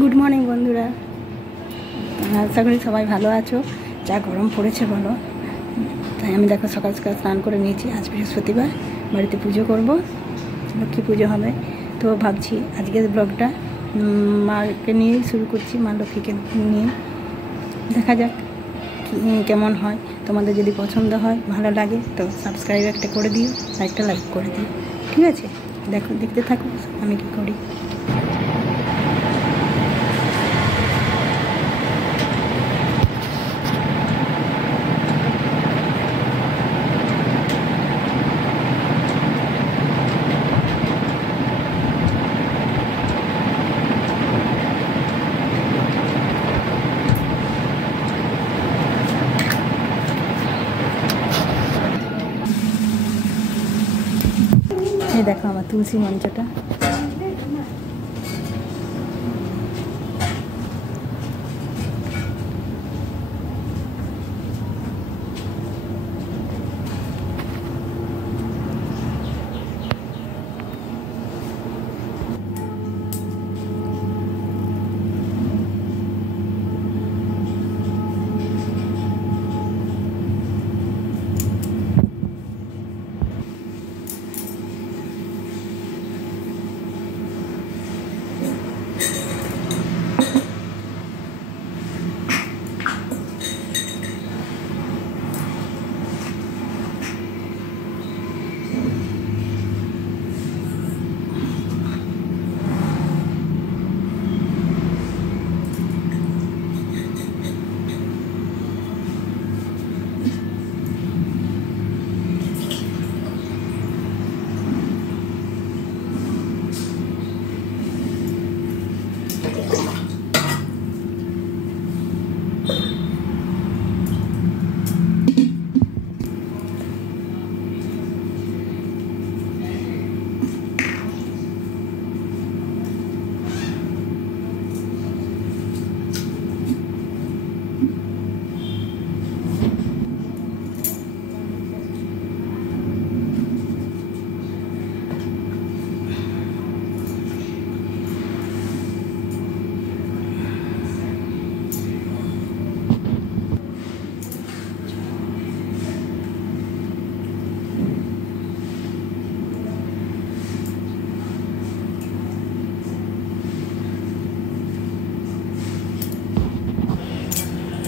Good morning বন্ধুরা, আশা করি সবাই ভালো আছো। যা গরম পড়েছে বলো, তাই আমি দেখো সকাল সকাল স্নান করে নিয়েছি। আজ বৃহস্পতিবার, বাড়িতে পুজো করব, লক্ষ্মী পুজো হবে। তো ভাবছি আজকের ব্লগটা মাকে নিয়েই শুরু করছি, মা লক্ষ্মীকে নিয়ে। দেখা যাক কেমন হয়। তোমাদের যদি পছন্দ হয়, ভালো লাগে তো সাবস্ক্রাইব একটা করে দিও, একটা লাইক করে দিও, ঠিক আছে? দেখো, দেখতে থাকো আমি কী করি। এই দেখো আমার তুলসী মঞ্চটা।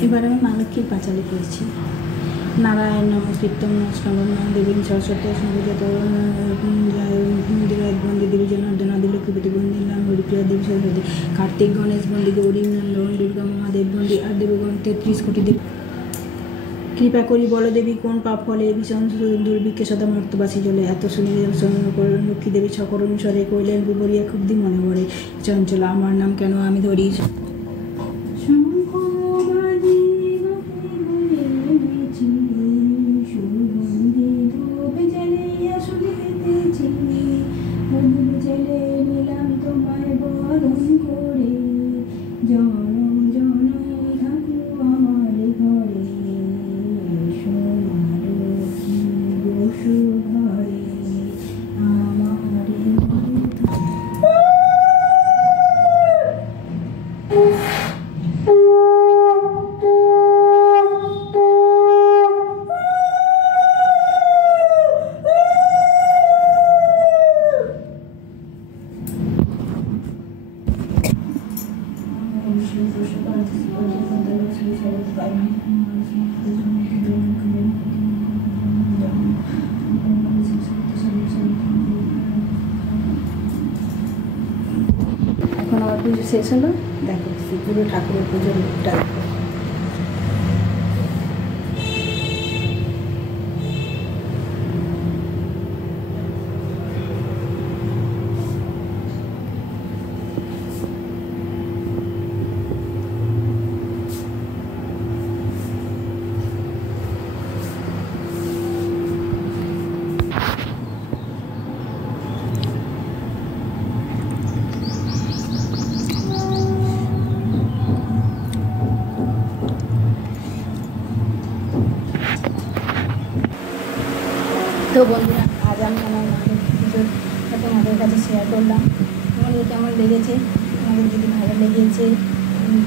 এবার আমি মা লক্ষ্মীর পাঁচালি করছি। নারায়ণ নম কীর্তন নম দেবী সরস্বতী সংগীত বন্দী দেবী জনার্দনা দেবী লক্ষ্মীপতি বন্দী নাম হরিপ্রিয়া দেবী সরস্বতী কার্তিক গণেশ বন্দী গৌরী নন্দন দুর্গা মহাদেব বন্দী আর দেবগণ 33 কোটি দেব। কৃপা করি বলো দেবী কোন পাপ ফলে ভীষণ দুর্ভিক্ষে সদা মর্তবাসী জলে এত শুনে লক্ষ্মী দেবী সকরণ স্বরে কইলেন বিপরিয়া ক্ষুব্ধি মনে পড়ে চঞ্চলা আমার নাম কেন আমি ধরি। এখন আমার পুজো শেষ হলো। দেখো পুরো ঠাকুরের পুজোর লুকটা দেখো। তো বন্ধুরা, আজ আমি আমার মায়ের পুজোর তোমাদের কাছে শেয়ার করলাম। তোমাদের কেমন লেগেছে? তোমাদের যদি ভালো লেগেছে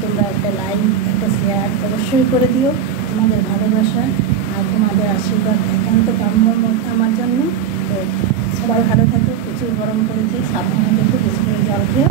তোমরা একটা লাইক একটা শেয়ার অবশ্যই করে দিও। তোমাদের ভালোবাসা আর তোমাদের আশীর্বাদ একান্ত কাম্য আমার জন্য। তো সবাই ভালো থাকো, প্রচুর গরম পড়েছে, সাবধানে থেকো, বেশি করে জল খেও।